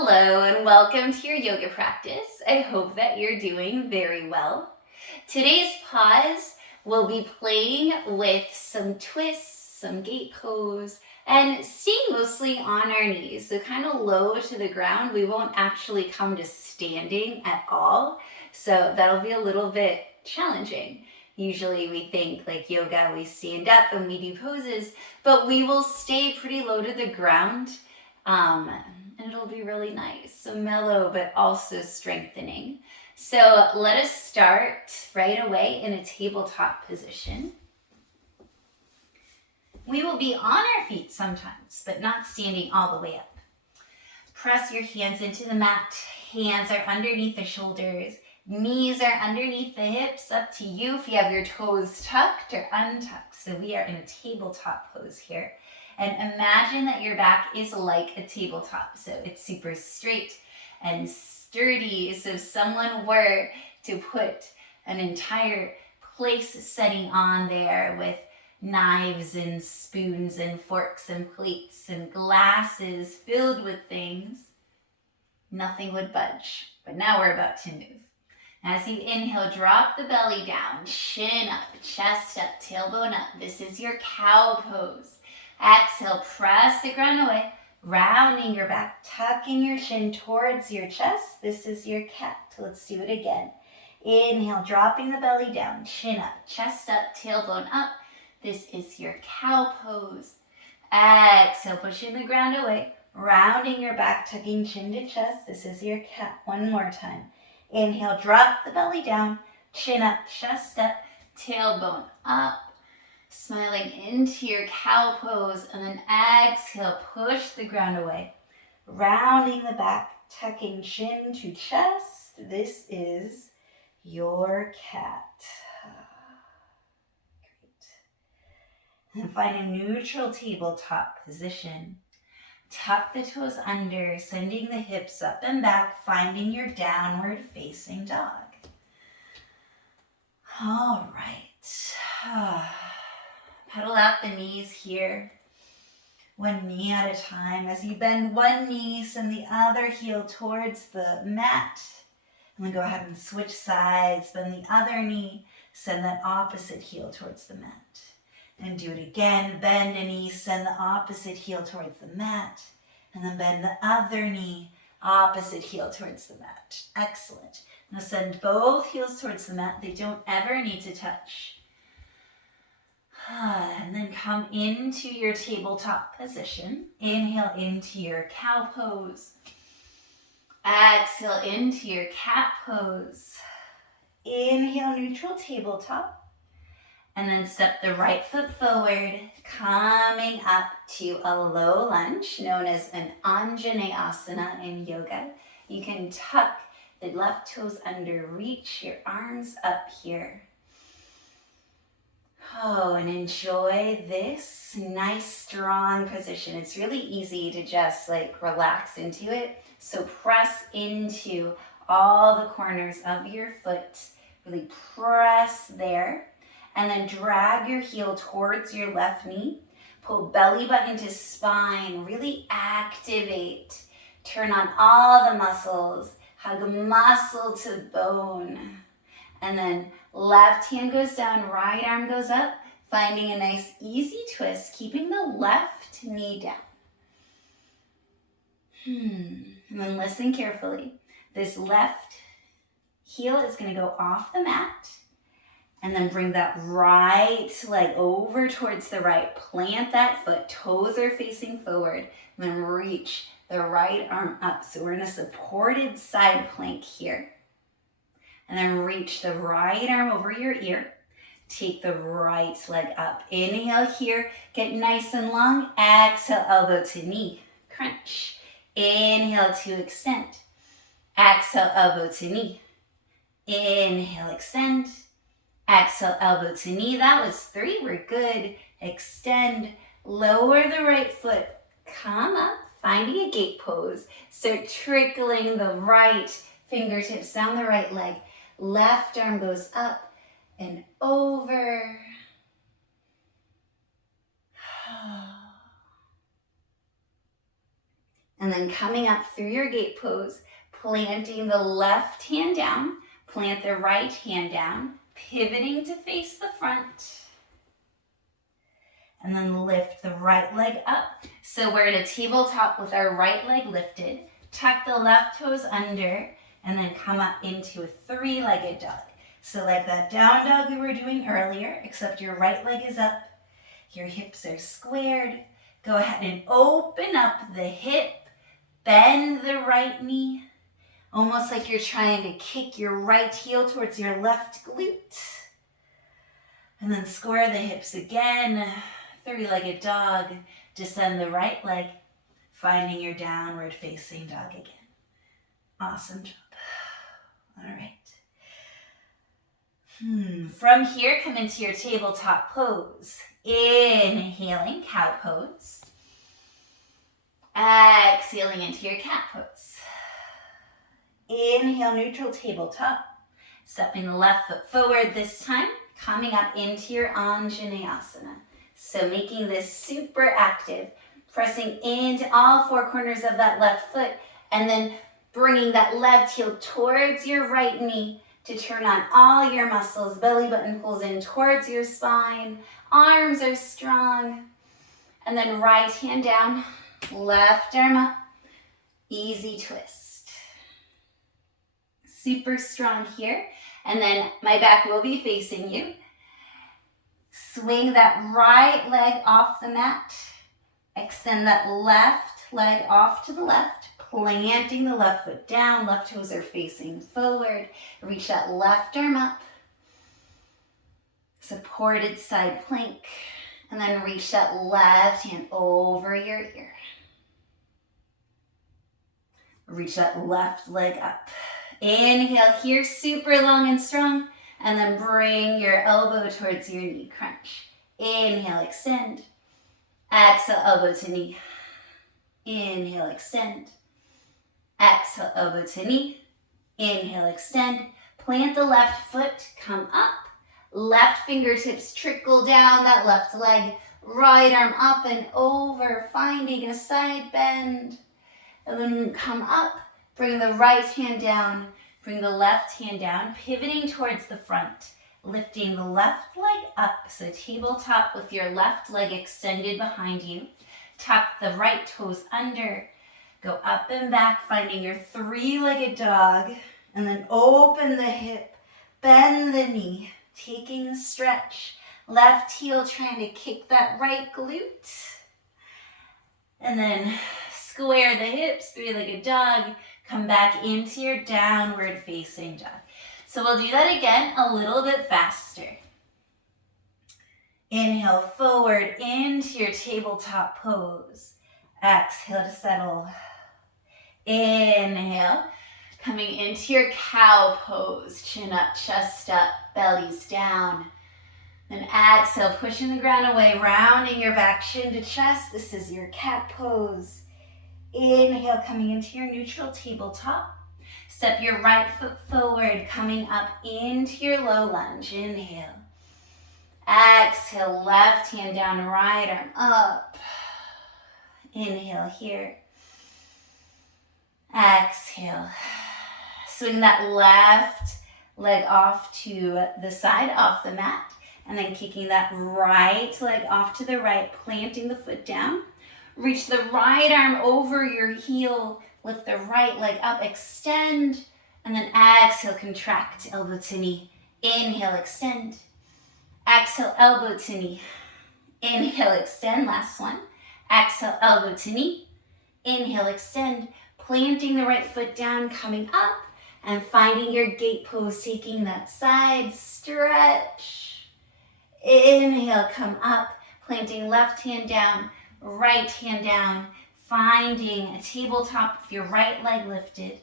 Hello and welcome to your yoga practice. I hope that you're doing very well. Today's pause will be playing with some twists, some gate pose, and staying mostly on our knees. So kind of low to the ground. We won't actually come to standing at all. So that'll be a little bit challenging. Usually we think like yoga, we stand up and we do poses, but we will stay pretty low to the ground. And it'll be really nice. So mellow, but also strengthening. So let us start right away in a tabletop position. We will be on our feet sometimes, but not standing all the way up. Press your hands into the mat. Hands are underneath the shoulders. Knees are underneath the hips, up to you if you have your toes tucked or untucked. So we are in a tabletop pose here. And imagine that your back is like a tabletop. So it's super straight and sturdy. So if someone were to put an entire place setting on there with knives and spoons and forks and plates and glasses filled with things, nothing would budge. But now we're about to move. As you inhale, drop the belly down, chin up, chest up, tailbone up. This is your cow pose. Exhale, press the ground away, rounding your back, tucking your chin towards your chest. This is your cat. Let's do it again. Inhale, dropping the belly down, chin up, chest up, tailbone up. This is your cow pose. Exhale, pushing the ground away, rounding your back, tucking chin to chest. This is your cat. One more time. Inhale, drop the belly down, chin up, chest up, tailbone up. Smiling into your cow pose, and then exhale, push the ground away. Rounding the back, tucking chin to chest. This is your cat. Great. And find a neutral tabletop position. Tuck the toes under, sending the hips up and back, finding your downward facing dog. All right. Pedal out the knees here, one knee at a time. As you bend one knee, send the other heel towards the mat. And then go ahead and switch sides. Bend the other knee, send that opposite heel towards the mat. And do it again. Bend a knee, send the opposite heel towards the mat. And then bend the other knee, opposite heel towards the mat. Excellent. Now send both heels towards the mat. They don't ever need to touch. And then come into your tabletop position. Inhale into your cow pose. Exhale into your cat pose. Inhale, neutral tabletop. And then step the right foot forward, coming up to a low lunge, known as an Anjaneyasana in yoga. You can tuck the left toes under, reach your arms up here. Oh, and enjoy this nice, strong position. It's really easy to just relax into it. So press into all the corners of your foot. Really press there. And then drag your heel towards your left knee. Pull belly button to spine. Really activate. Turn on all the muscles. Hug muscle to bone. And then left hand goes down, right arm goes up, finding a nice easy twist, keeping the left knee down. And then listen carefully. This left heel is going to go off the mat. And then bring that right leg over towards the right. Plant that foot. Toes are facing forward. And then reach the right arm up. So we're in a supported side plank here. And then reach the right arm over your ear. Take the right leg up. Inhale here. Get nice and long. Exhale, elbow to knee. Crunch. Inhale to extend. Exhale, elbow to knee. Inhale, extend. Exhale, elbow to knee. That was 3. We're good. Extend. Lower the right foot. Come up. Finding a gate pose. Start trickling the right fingertips down the right leg. Left arm goes up and over. And then coming up through your gate pose, planting the left hand down, plant the right hand down, pivoting to face the front. And then lift the right leg up. So we're in a tabletop with our right leg lifted. Tuck the left toes under and then come up into a three-legged dog. So like that down dog we were doing earlier, except your right leg is up, your hips are squared. Go ahead and open up the hip, bend the right knee, almost like you're trying to kick your right heel towards your left glute. And then square the hips again, three-legged dog, descend the right leg, finding your downward facing dog again. Awesome job. All right. From here, come into your tabletop pose. Inhaling, cow pose. Exhaling into your cat pose. Inhale, neutral tabletop. Stepping the left foot forward this time, coming up into your Anjaneyasana. So making this super active, pressing into all four corners of that left foot, and then bringing that left heel towards your right knee to turn on all your muscles. Belly button pulls in towards your spine. Arms are strong. And then right hand down, left arm up. Easy twist. Super strong here. And then my back will be facing you. Swing that right leg off the mat. Extend that left leg off to the left. Planting the left foot down, left toes are facing forward. Reach that left arm up. Supported side plank. And then reach that left hand over your ear. Reach that left leg up. Inhale here, super long and strong. And then bring your elbow towards your knee, crunch. Inhale, extend. Exhale, elbow to knee. Inhale, extend. Exhale, elbow to knee. Inhale, extend. Plant the left foot, come up. Left fingertips trickle down that left leg. Right arm up and over, finding a side bend. And then come up, bring the right hand down. Bring the left hand down, pivoting towards the front. Lifting the left leg up, so tabletop with your left leg extended behind you. Tuck the right toes under. Go up and back, finding your three-legged dog, and then open the hip, bend the knee, taking a stretch. Left heel trying to kick that right glute. And then square the hips, three-legged dog, come back into your downward facing dog. So we'll do that again a little bit faster. Inhale forward into your tabletop pose. Exhale to settle. Inhale, coming into your cow pose. Chin up, chest up, belly's down. Then exhale, pushing the ground away, rounding your back, shin to chest. This is your cat pose. Inhale, coming into your neutral tabletop. Step your right foot forward, coming up into your low lunge. Inhale. Exhale, left hand down, right arm up. Inhale here. Exhale. Swing that left leg off to the side, off the mat. And then kicking that right leg off to the right, planting the foot down. Reach the right arm over your heel. Lift the right leg up, extend. And then exhale, contract, elbow to knee. Inhale, extend. Exhale, elbow to knee. Inhale, extend, last one. Exhale, elbow to knee. Inhale, extend. Planting the right foot down, coming up. And finding your gate pose, taking that side stretch. Inhale, come up. Planting left hand down, right hand down. Finding a tabletop with your right leg lifted.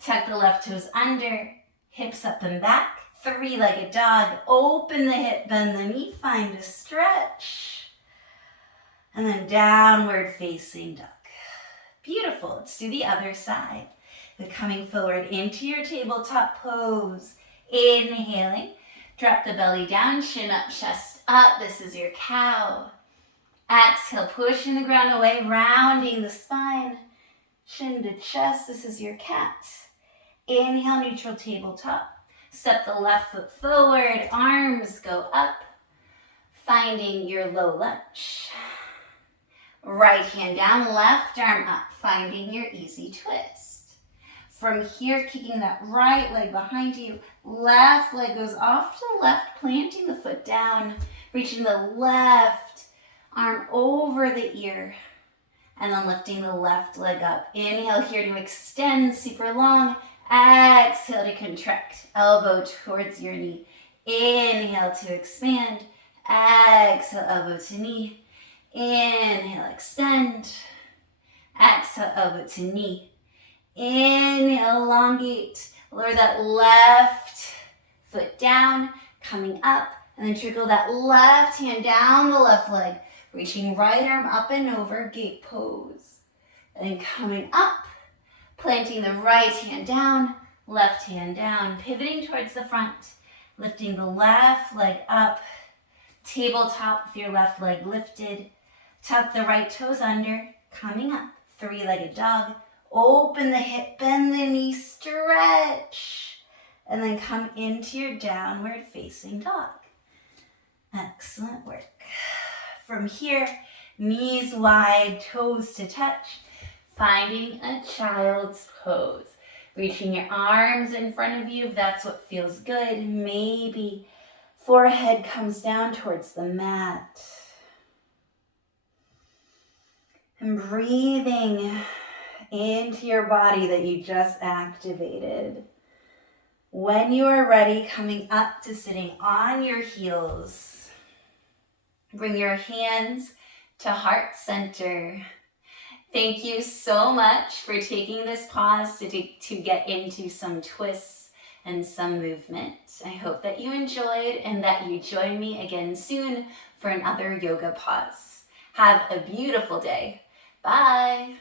Tuck the left toes under, hips up and back. Three-legged dog. Open the hip, bend the knee, find a stretch. And then downward facing dog. Beautiful. Let's do the other side. Then coming forward into your tabletop pose. Inhaling. Drop the belly down, chin up, chest up. This is your cow. Exhale, pushing the ground away, rounding the spine, chin to chest. This is your cat. Inhale, neutral tabletop. Step the left foot forward, arms go up, finding your low lunge. Right hand down, left arm up, finding your easy twist. From here, kicking that right leg behind you, left leg goes off to the left, planting the foot down, reaching the left arm over the ear, and then lifting the left leg up. Inhale here to extend super long. Exhale to contract, elbow towards your knee. Inhale to expand. Exhale, elbow to knee. Inhale, extend. Exhale, elbow to knee. Inhale, elongate. Lower that left foot down, coming up, and then trickle that left hand down the left leg, reaching right arm up and over, gate pose. And then coming up, planting the right hand down, left hand down, pivoting towards the front, lifting the left leg up, tabletop with your left leg lifted, tuck the right toes under, coming up, three-legged dog, open the hip, bend the knee, stretch, and then come into your downward facing dog. Excellent work. From here, knees wide, toes to touch, finding a child's pose. Reaching your arms in front of you if that's what feels good. Maybe forehead comes down towards the mat. And breathing into your body that you just activated. When you are ready, coming up to sitting on your heels. Bring your hands to heart center. Thank you so much for taking this pause to get into some twists and some movement. I hope that you enjoyed and that you join me again soon for another yoga pause. Have a beautiful day. Bye.